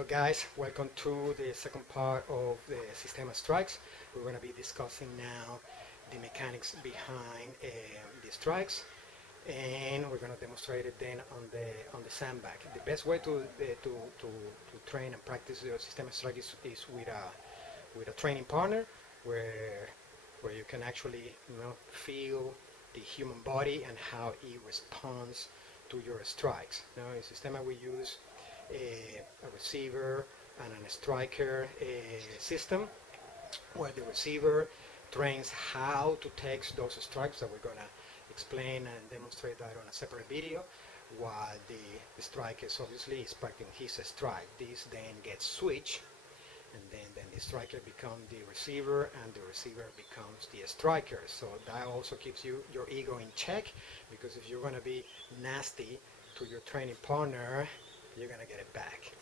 Hello guys, welcome to the second part of the Systema Strikes. We're going to be discussing now the mechanics behind the strikes, and we're going to demonstrate it then on the sandbag. The best way to train and practice your Systema Strike is with a training partner where you can actually feel the human body and how it responds to your strikes. Now in Systema we use a receiver and a striker system where the receiver trains how to take those strikes that we're going to explain and demonstrate that on a separate video, while the striker obviously is practicing his strike. This then gets switched, and then the striker becomes the receiver and the receiver becomes the striker. So that also keeps your ego in check, because if you're going to be nasty to your training partner, you're going to get it back.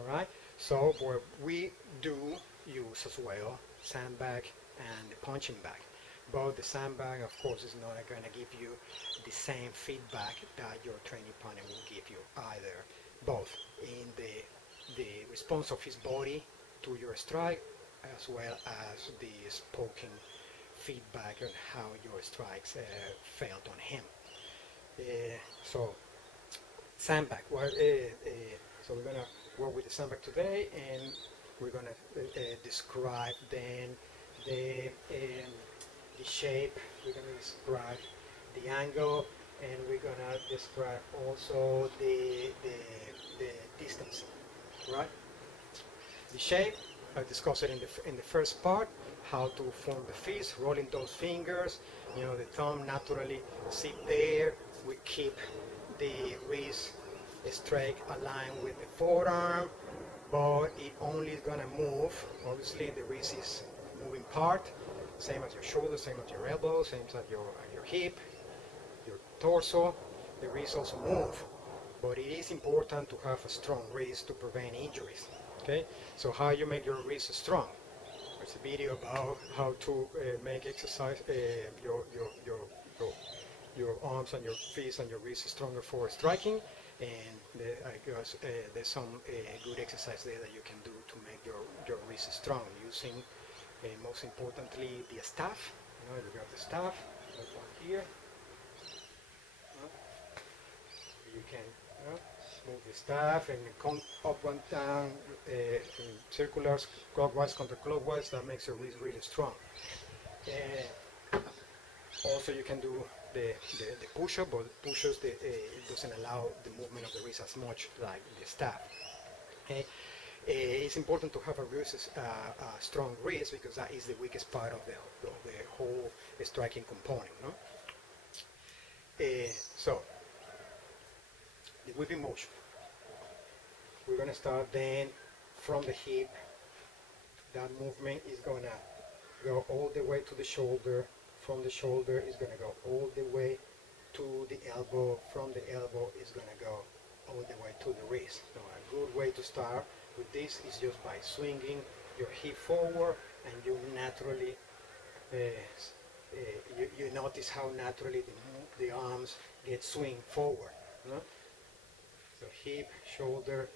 Alright, so what we do use as well sandbag and the punching bag. But the sandbag, of course, is not going to give you the same feedback that your training partner will give you either. Both in the response of his body to your strike, as well as the spoken feedback on how your strikes felt on him. So sandbag. So we're going to work with the sandbag today, and we're going to describe then the shape. We're going to describe the angle, and we're going to describe also the distance. Right? The shape, I discussed it in the first part, how to form the fist, rolling those fingers. The thumb naturally sit there. We keep the wrist straight aligned with the forearm, but it only is going to move. Obviously, the wrist is moving part, same as your shoulder, same as your elbow, same as your hip, your torso. The wrist also move, but it is important to have a strong wrist to prevent injuries. Okay, so how you make your wrist strong? There's a video about how to make exercise your arms and your fists and your wrists stronger for striking, and I guess there's some good exercise there that you can do to make your wrist strong using most importantly the staff. You grab the staff, that one here. You can move the staff and come up and down in circulars, clockwise, counterclockwise. That makes your wrist really strong. Also, you can do the push-up, but push-ups it doesn't allow the movement of the wrist as much like the staff. Okay. It's important to have a strong wrist, because that is the weakest part of the whole striking component. No? So, the whipping motion. We're going to start then from the hip. That movement is going to go all the way to the shoulder. From the shoulder is going to go all the way to the elbow. From the elbow is going to go all the way to the wrist. So a good way to start with this is just by swinging your hip forward, and you naturally you notice how naturally the arms get swing forward. No? So hip, shoulder,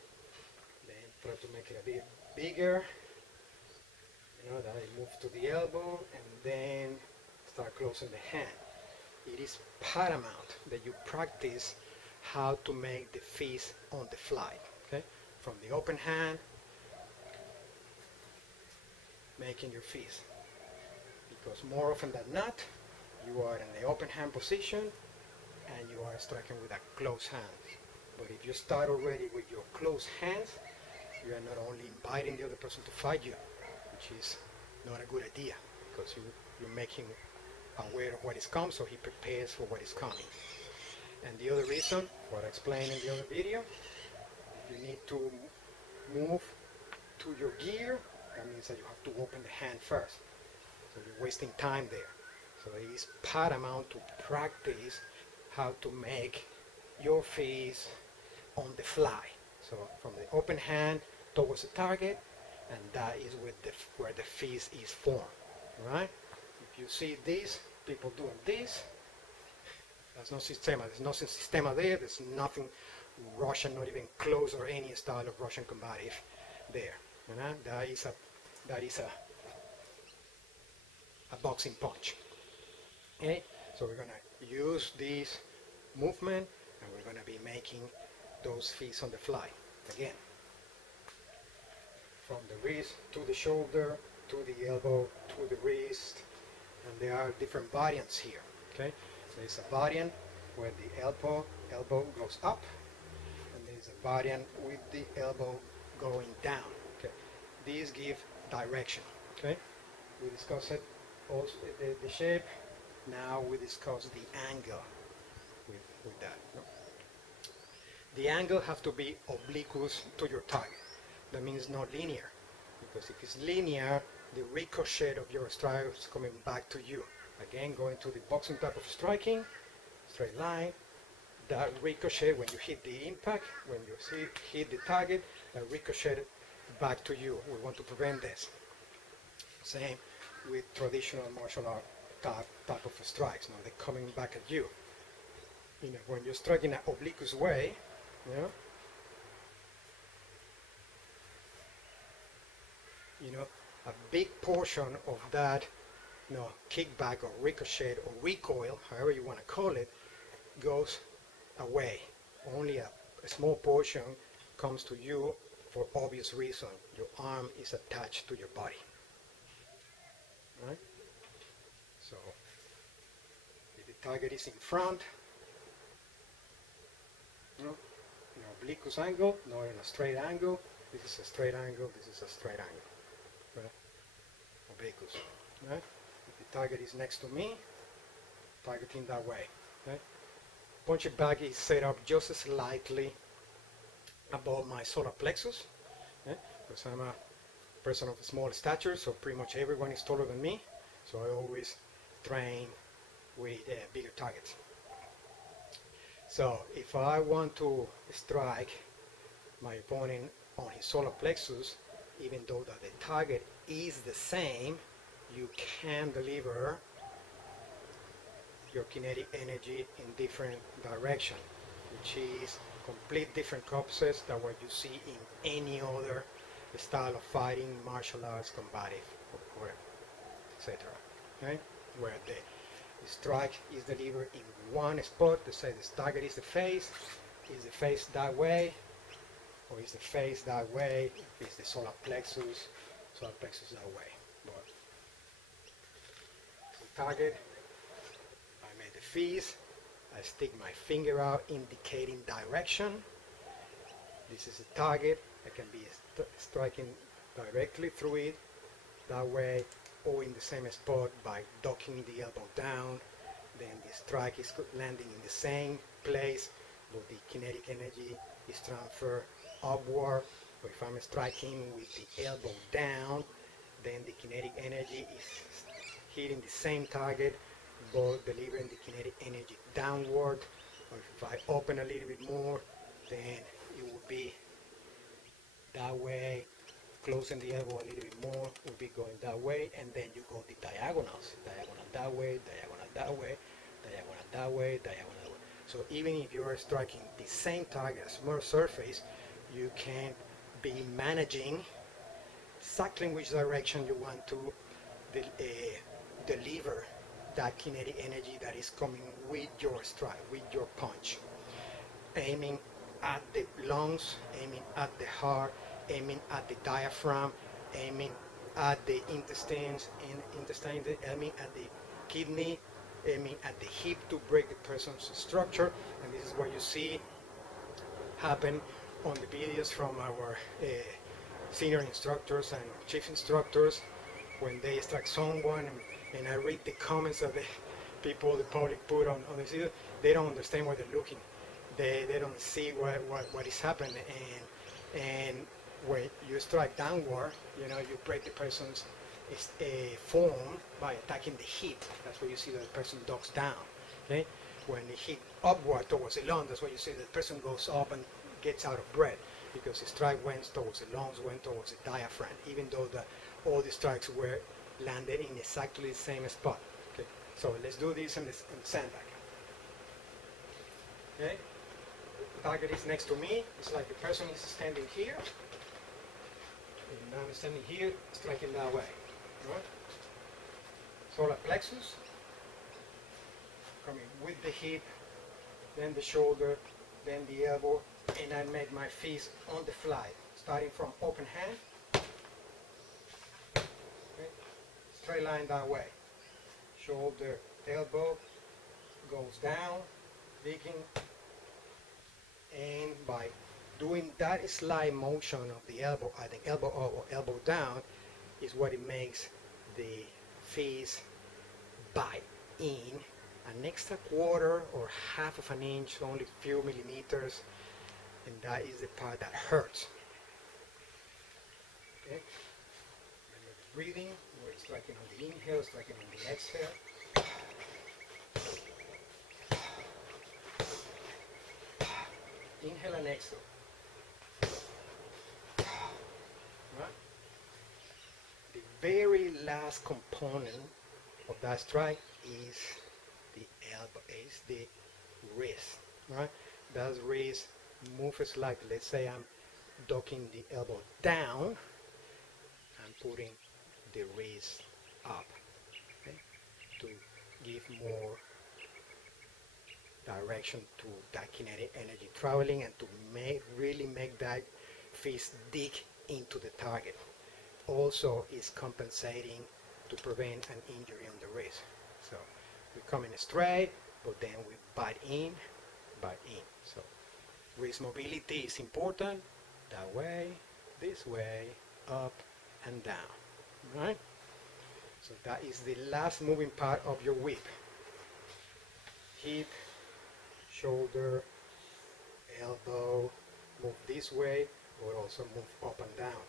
then try to make it a bit bigger. That I move to the elbow, and then start closing the hand. It is paramount that you practice how to make the fist on the fly. Okay, from the open hand, making your fist, because more often than not, you are in the open hand position and you are striking with a closed hand. But if you start already with your closed hands, you are not only inviting the other person to fight you, which is not a good idea, because you're making aware of what is coming, so he prepares for what is coming. And the other reason, what I explained in the other video, you need to move to your gear. That means that you have to open the hand first, so you're wasting time there. So it is paramount to practice how to make your fist on the fly. So from the open hand towards the target, and that is where the fist is formed. Right? If you see this, people doing this, that's no Systema. There's no Systema there. There's nothing Russian, not even close, or any style of Russian combative there. That is a boxing punch. Okay, so we're gonna use this movement, and we're gonna be making those fists on the fly again, from the wrist to the shoulder, to the elbow, to the wrist, and there are different variants here. Okay, there's a variant where the elbow goes up, and there's a variant with the elbow going down. Okay, these give direction. Okay, we discussed it also the shape. Now we discuss the angle with that. No? The angle has to be obliquous to your target. That means not linear, because if it's linear, the ricochet of your strike is coming back to you. Again, going to the boxing type of striking, straight line, that ricochet when you hit the impact, when you hit the target, that ricochet back to you. We want to prevent this. Same with traditional martial art type of strikes. Now they're coming back at you. You know, when you strike in an obliquous way, a big portion of that, kickback or ricochet or recoil, however you want to call it, goes away. Only a small portion comes to you for obvious reason. Your arm is attached to your body. Right? So if the target is in front, in an obliquous angle, not in a straight angle. This is a straight angle, this is a straight angle. Right? Obliquous. Right? If the target is next to me, targeting that way. Right? Punching bag is set up just slightly above my solar plexus, because I'm a person of small stature, so pretty much everyone is taller than me, so I always train with bigger targets. So if I want to strike my opponent on his solar plexus, even though that the target is the same, you can deliver your kinetic energy in different direction, which is complete different concepts than what you see in any other style of fighting, martial arts, combative, or etc. Okay? Where the strike is delivered in one spot. To say the target is the face that way, or is the face that way? If it's the solar plexus that way. But the target, I made the fist. I stick my finger out indicating direction. This is a target. I can be striking directly through it that way, or in the same spot by docking the elbow down. Then the strike is landing in the same place, but the kinetic energy is transferred upward. Or if I'm striking with the elbow down, then the kinetic energy is hitting the same target, but delivering the kinetic energy downward. Or if I open a little bit more, then it will be that way, closing the elbow a little bit more, will be going that way, and then you go the diagonals, diagonal that way, diagonal that way, diagonal that way, diagonal that way. So even if you are striking the same target, a smaller surface, you can be managing exactly in which direction you want to deliver that kinetic energy that is coming with your strike, with your punch. Aiming at the lungs, aiming at the heart, aiming at the diaphragm, aiming at the intestines, aiming at the kidney, aiming at the hip to break the person's structure. And this is what you see happen on the videos from our senior instructors and chief instructors when they strike someone, and I read the comments that the people, the public put on this video. They don't understand where they're looking. They don't see what is happening, and when you strike downward, you break the person's form by attacking the hip. That's where you see that the person ducks down. Okay, when you hit upward towards the lung, that's where you see that the person goes up and gets out of breath, because the strike went towards the lungs, went towards the diaphragm, even though all the strikes were landed in exactly the same spot. Okay, so let's do this in sandbag. Okay, the target is next to me. It's like the person is standing here. And now I'm standing here, striking that way. Right? Solar plexus, coming with the hip, then the shoulder, then the elbow, and I make my fist on the fly, starting from open hand. Okay? Straight line that way. Shoulder, elbow goes down, digging, and by doing that slide motion of the elbow, I think elbow up or elbow down, is what it makes the fist bite in an extra quarter or half of an inch, only a few millimeters, and that is the part that hurts. Okay? And the breathing, we're striking on the inhale, striking on the exhale. Inhale and exhale. Right? The very last component of that strike is the elbow, is the wrist. Right? That wrist moves like, let's say I'm docking the elbow down, I'm putting the wrist up, okay, to give more direction to that kinetic energy traveling and to really make that fist dig into the target. Also is compensating to prevent an injury on the wrist. So we come in straight, but then we bite in. So wrist mobility is important. That way, this way, up and down. Right? So that is the last moving part of your whip. Hip, shoulder, elbow, move this way, or also move up and down.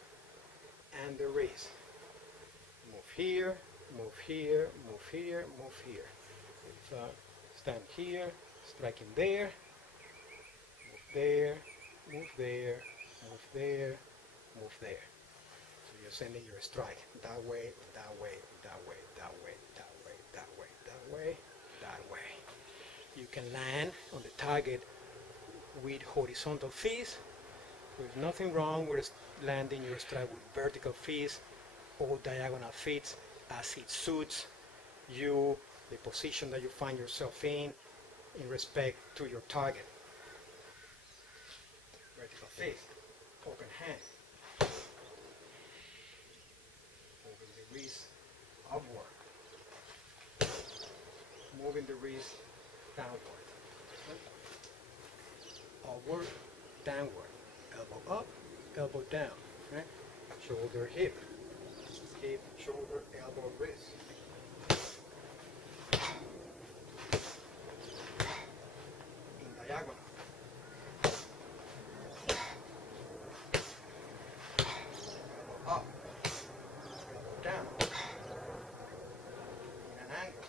And the wrist. Move here, move here, move here, move here. So stand here, striking there, move there, move there, move there, move there. So you're sending your strike that way, that way, that way, that way, that way, that way, that way, that way. You can land on the target with horizontal fist. There's nothing wrong with landing your strike with vertical fist or diagonal fist as it suits you, the position that you find yourself in respect to your target. Vertical fist, open hand, moving the wrist upward, moving the wrist downward, upward, downward, elbow up, elbow down, right? Shoulder, hip, hip, shoulder, elbow, wrist. In diagonal. Elbow up, elbow down. In an angle.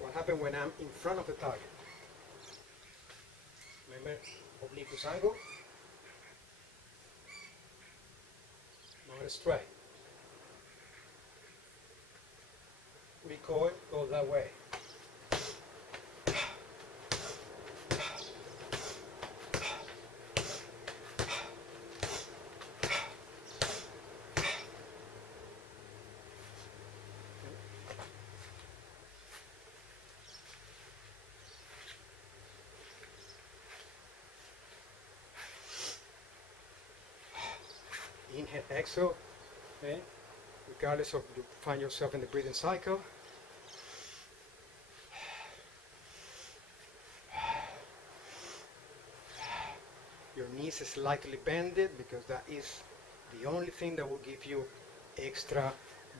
What happens when I'm in front of the target? Remember, obliquous angle, not straight. Recoil goes that way. Inhale, exhale, okay? Regardless of you find yourself in the breathing cycle. Your knees is slightly bended because that is the only thing that will give you extra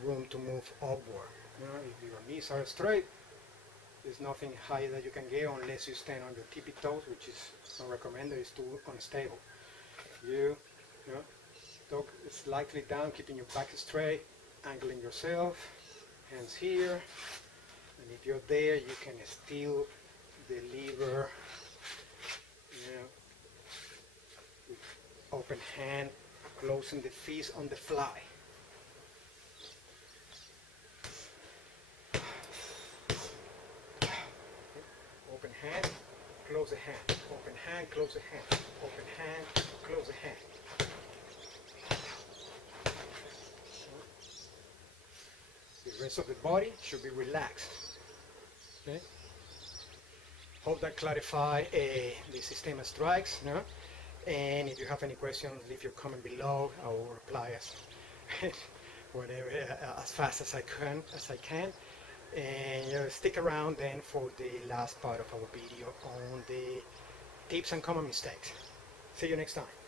room to move upward. You know, if your knees are straight, there's nothing higher that you can get unless you stand on your tippy toes, which is not recommended, it's too unstable. You know, dog slightly down, keeping your back straight, angling yourself, hands here, And if you're there, you can still deliver, you know, with open hand, closing the fist on the fly. Open hand, close the hand, open hand, close the hand, open hand, close the hand. The rest of the body should be relaxed. Okay? Hope that clarified the Systema Strikes. No? And if you have any questions, leave your comment below. I will reply whatever, as fast as I can. And stick around then for the last part of our video on the tips and common mistakes. See you next time.